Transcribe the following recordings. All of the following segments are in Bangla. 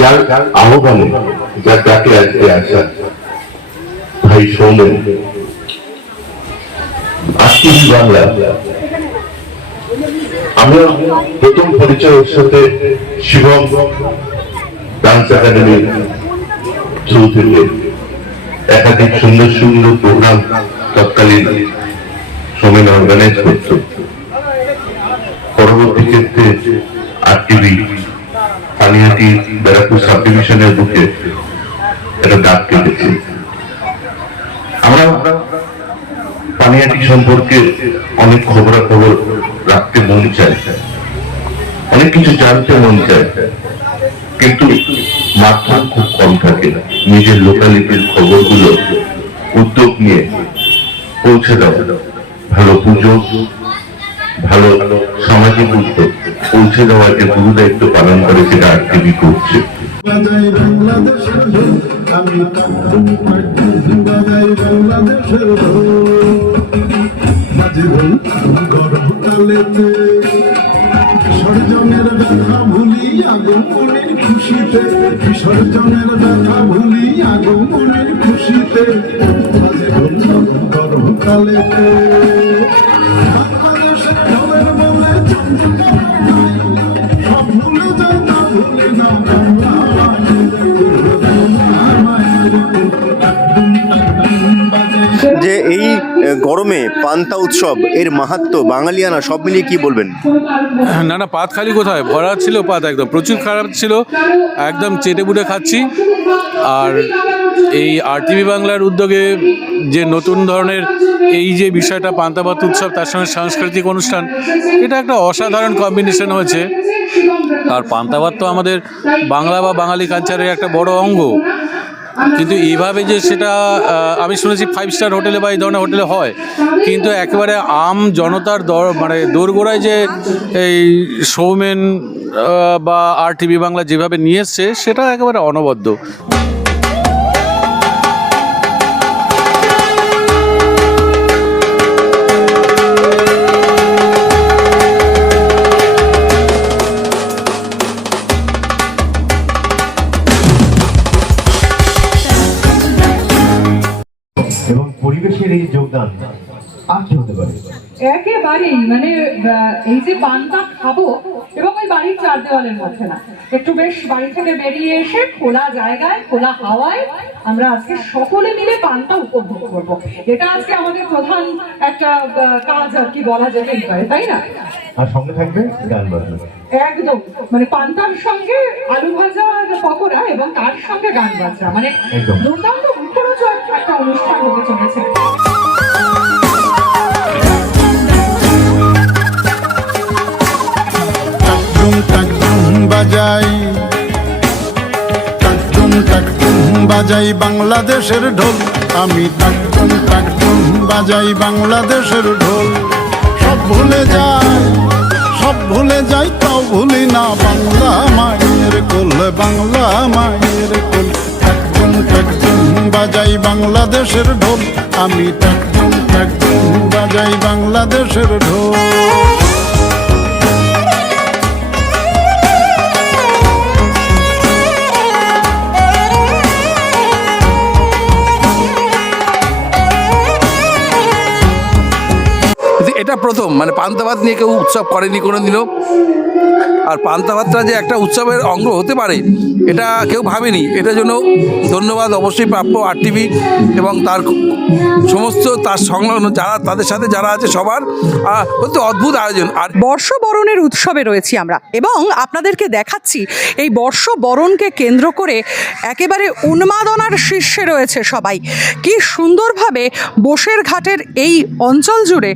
যার আহ্বানে, যার ডাকে আজকে আসা ভাই সৌমেন আজকে বাংলা, আমরা প্রথম পরিচয় ওর সাথে শিবম ডান্স একাডেমি থ্রু থেকে একাধিক সুন্দর সুন্দর প্রোগ্রাম তৎকালীন সৌমেন অর্গানাইজ করত। পরবর্তী ক্ষেত্রে আর টিভি পানিহাটি ব্যারাকপুর সাব বুকে একটা দাগ কেটেছে। আমরা পানিহাটি সম্পর্কে অনেক খবরাখবর রাখতে মন চায় অনেক কিছু জানতে মন চায় কিন্তু মাধ্যম খুব কম থাকে। নিজের লোকালিটির খবরগুলো উদ্যোগ নিয়ে পৌঁছে দেওয়া ভালো পুজো, ভালো সামাজিক উদ্যোগ। পৌঁছে দেওয়ার যে গুরু দায়িত্ব পালন করে সেটা আর টিভি করছে বিসর্জনের ব্যথা ভুলি আগমনের খুশিতে, বিসর্জনের ব্যথা ভুলি আগমনের খুশিতে। মাঝে গরমে পান্তা উৎসব, এর মাহাত্ম বাঙালিয়ানা সব মিলিয়ে কি বলবেন? না না, পাত খালি কোথায়? ভরা ছিল পাত একদম, প্রচুর খারাপ ছিল, একদম চেটে বুটে খাচ্ছি। আর এই আরটিভি বাংলার উদ্যোগে যে নতুন ধরনের এই যে বিষয়টা পান্তাবাত উৎসব, তার সঙ্গে সাংস্কৃতিক অনুষ্ঠান, এটা একটা অসাধারণ কম্বিনেশন হয়েছে। আর পান্তাবাত তো আমাদের বাংলা বা বাঙালি কালচারের একটা বড় অঙ্গ। কিন্তু এইভাবে যে সেটা আমি শুনেছি ফাইভ স্টার হোটেলে বা এই ধরনের হোটেলে হয়। কিন্তু একেবারে আম জনতার দর মানে দোরগোড়ায় যে এই সৌমেন বা আর টিভি বাংলা যেভাবে নিয়ে এসছে, সেটা একেবারে অনবদ্য। এবং পরিবেশের এই যোগদান আর কি হতে পারে? একেবারেই মানে এই যে পানটা খাব এবং ওই বাড়ির চার দেওয়ালের মধ্যে না। একটু বেশ বাড়ি থেকে বেরিয়ে এসে খোলা জায়গায় খোলা হাওয়ায় আমরা আজকে সকলে মিলে উপভোগ করব। এটা আজকে আমাদের প্রধান একটা কাজ আর কি বলা যেতেই পারে তাই না? আর সঙ্গে থাকবে গান বাজনা। একদম। মানে পান্তার সঙ্গে আলু ভাজা আর পকোড়া এবং তার সঙ্গে গান বাজনা। মানে দুর্দান্ত অনুষ্ঠান হতে চলেছে। বাজাই। বাজাই বাংলাদেশের ঢোল। আমি টাকটুম টাকটুম বাজাই বাংলাদেশের ঢোল। সব ভুলে যাই, সব ভুলে যাই, তাও ভুলি না বাংলা মায়ের কোল, বাংলা মায়ের কোল। টাকটুম টাকটুম বাজাই বাংলাদেশের ঢোল। আমি টাকটুম টাকটুম বাজাই বাংলাদেশের ঢোল। এটা প্রথম মানে পান্তা ভাত নিয়ে কেউ উৎসব করেনি কোনো দিনও আর পান্তা ভাতটা যে একটা উৎসবের অঙ্গ হতে পারে, এটা কেউ ভাবেনি। এটার জন্য ধন্যবাদ অবশ্যই প্রাপ্য আর টিভি এবং তার সমস্ত তার সংলগ্ন যারা, তাদের সাথে যারা আছে সবার। অতি অদ্ভুত আয়োজন। আর বর্ষবরণের উৎসবে রয়েছি আমরা এবং আপনাদেরকে দেখাচ্ছি, এই বর্ষবরণকে কেন্দ্র করে একেবারে উন্মাদনার শীর্ষে রয়েছে সবাই। কি সুন্দরভাবে বোসের ঘাটের এই অঞ্চল জুড়ে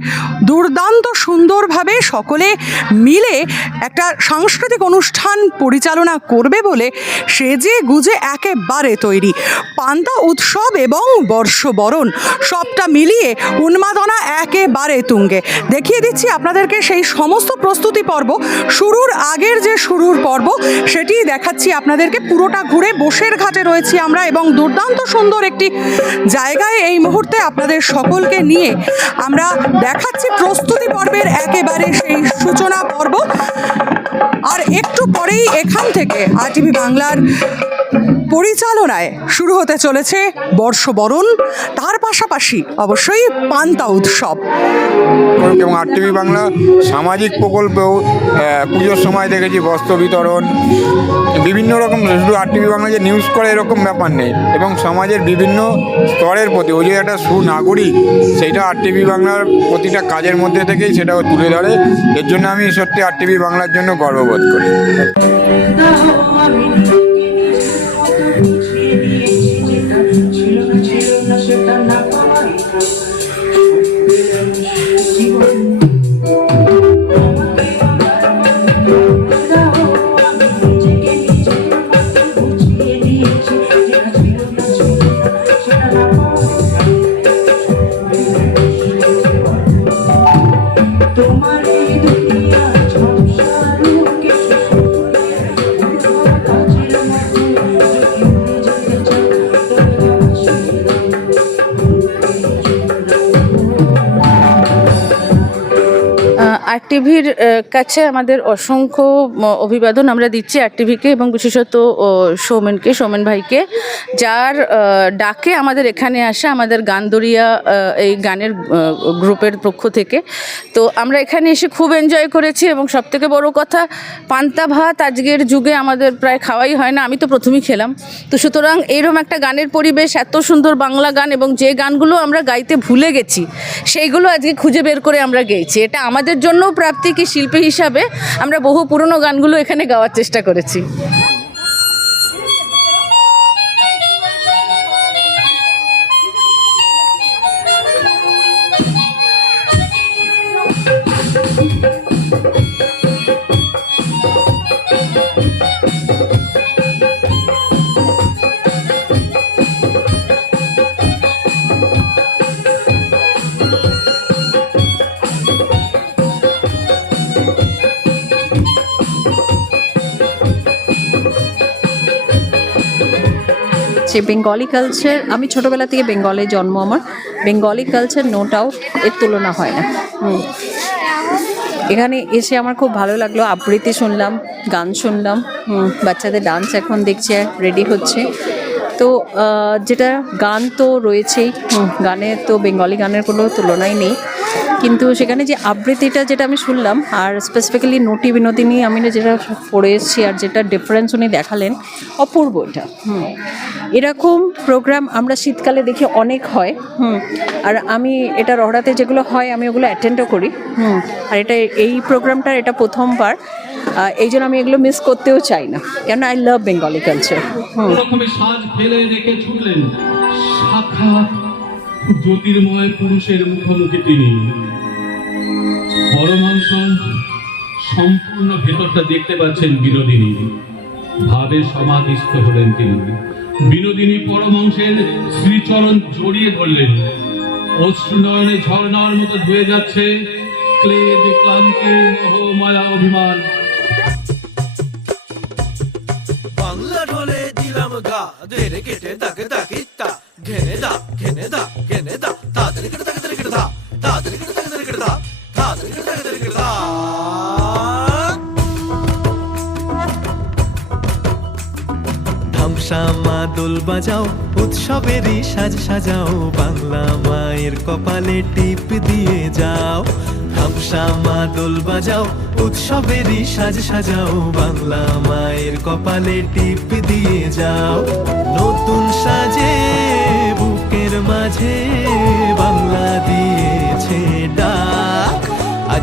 দুর্দান্ত সুন্দরভাবে সকলে মিলে একটা সাংস্কৃতিক অনুষ্ঠান পরিচালনা করবে বলে সেজে গুজে একেবারে তৈরি। পান্তা উৎসব এবং বর্ষবরণ সবটা মিলিয়ে উন্মাদনা একেবারে তুঙ্গে। দেখিয়ে দিচ্ছি আপনাদেরকে সেই সমস্ত প্রস্তুতি পর্ব। শুরুর আগের যে শুরুর পর্ব, সেটি দেখাচ্ছি আপনাদেরকে। পুরোটা ঘুরে বসের ঘাটে রয়েছি আমরা এবং দুর্দান্ত সুন্দর একটি জায়গায় এই মুহূর্তে আপনাদের সকলকে নিয়ে আমরা দেখাচ্ছি প্রস্তুতি পর্বের একেবারে সেই সূচনা পর্ব। আর একটু পরেই এখান থেকে আর বাংলার পরিচালনায় শুরু হতে চলেছে বর্ষবরণ। তার পাশাপাশি অবশ্যই পান্তা উৎসব। এবং আর টিভি বাংলা সামাজিক প্রকল্পেও পুজোর সময় দেখেছি বস্ত্র বিতরণ। বিভিন্ন রকম, শুধু আর টিভি বাংলা যে নিউজ করে এরকম ব্যাপার নেই। এবং সমাজের বিভিন্ন স্তরের প্রতি ওই যে একটা সুনাগরিক সেইটা আর টিভি বাংলার প্রতিটা কাজের মধ্যে থেকেই সেটাও তুলে ধরে। এর জন্য আমি সত্যি আর টিভি বাংলার জন্য গর্ববোধ করি। টিভির কাছে আমাদের অসংখ্য অভিবাদন আমরা দিচ্ছি আর টিভিকে এবং বিশেষত সৌমেনকে, সৌমেন ভাইকে, যার ডাকে আমাদের এখানে আসা আমাদের গানদরিয়া এই গানের গ্রুপের পক্ষ থেকে। তো আমরা এখানে এসে খুব এনজয় করেছি এবং সবথেকে বড় কথা, পান্তা ভাত আজকের যুগে আমাদের প্রায় খাওয়াই হয় না, আমি তো প্রথমেই খেলাম। তো সুতরাং এইরকম একটা গানের পরিবেশ, এত সুন্দর বাংলা গান এবং যে গানগুলো আমরা গাইতে ভুলে গেছি, সেইগুলো আজকে খুঁজে বের করে আমরা গেয়েছি। এটা আমাদের জন্যও প্রাপ্তি কি শিল্পী হিসাবে আমরা বহু পুরনো গানগুলো এখানে গাওয়ার চেষ্টা করেছি। যে বেঙ্গলি কালচার আমি ছোটবেলা থেকে বেঙ্গলে জন্ম আমার। বেঙ্গলি কালচার নো ডাউট এর তুলনা হয় না। এখানে এসে আমার খুব ভালো লাগল। আবৃত্তি শুনলাম, গান শুনলাম। বাচ্চাদের ডান্স এখন দেখছে রেডি হচ্ছে। তো যেটা গান তো রয়েছেই। গানে তো বেঙ্গলি গানের কোনো তুলনাই নেই। কিন্তু সেখানে যে আবৃত্তিটা যেটা আমি শুনলাম, আর স্পেসিফিক্যালি নটি বিনোদিনী আমি যেটা পড়ে এসেছি আর যেটা ডিফারেন্স উনি দেখালেন, অপূর্ব এটা। হুম। এরকম প্রোগ্রাম আমরা শীতকালে দেখি অনেক হয়। হুম। আর আমি এটা রহড়াতে যেগুলো হয়, আমি ওগুলো অ্যাটেন্ডও করি। হুম। আর এটা এই প্রোগ্রামটার এটা প্রথমবার। এই জন্য আমি এগুলো মিস করতেও চাই না। কেন I love Bengali culture hmm. জ্যোতির্ময় পুরুষের মুখোমুখি তিনি। পরমাংশ সম্পূর্ণ ভেতরটা দেখতে পাচ্ছেন বিনোদিনী। ভাবে সমাধিস্থ হলেন তিনি। বিনোদিনী পরমাংশের শ্রীচরণ জড়িয়ে ধরলেন। অশ্রুনয়নে ঝর্ণার মতো ধুয়ে যাচ্ছে ক্লেদ, ক্লান্তি, মোহ অভিমান। বাংলা ঢোলে দিলাম গা, ধেরে কেটে দাকে দাকে তা ঘেনে দা ঘেনে দা ঘেনে দা। দোল বাজাও, উৎসবেরই সাজ সাজাও, বাংলা মায়ের কপালে টিপ দিয়ে যাও। ধামসা মা দোল বাজাও, উৎসবেরই সাজ সাজাও, বাংলা মায়ের কপালে টিপ দিয়ে যাও। নতুন সাজে, বুকের মাঝে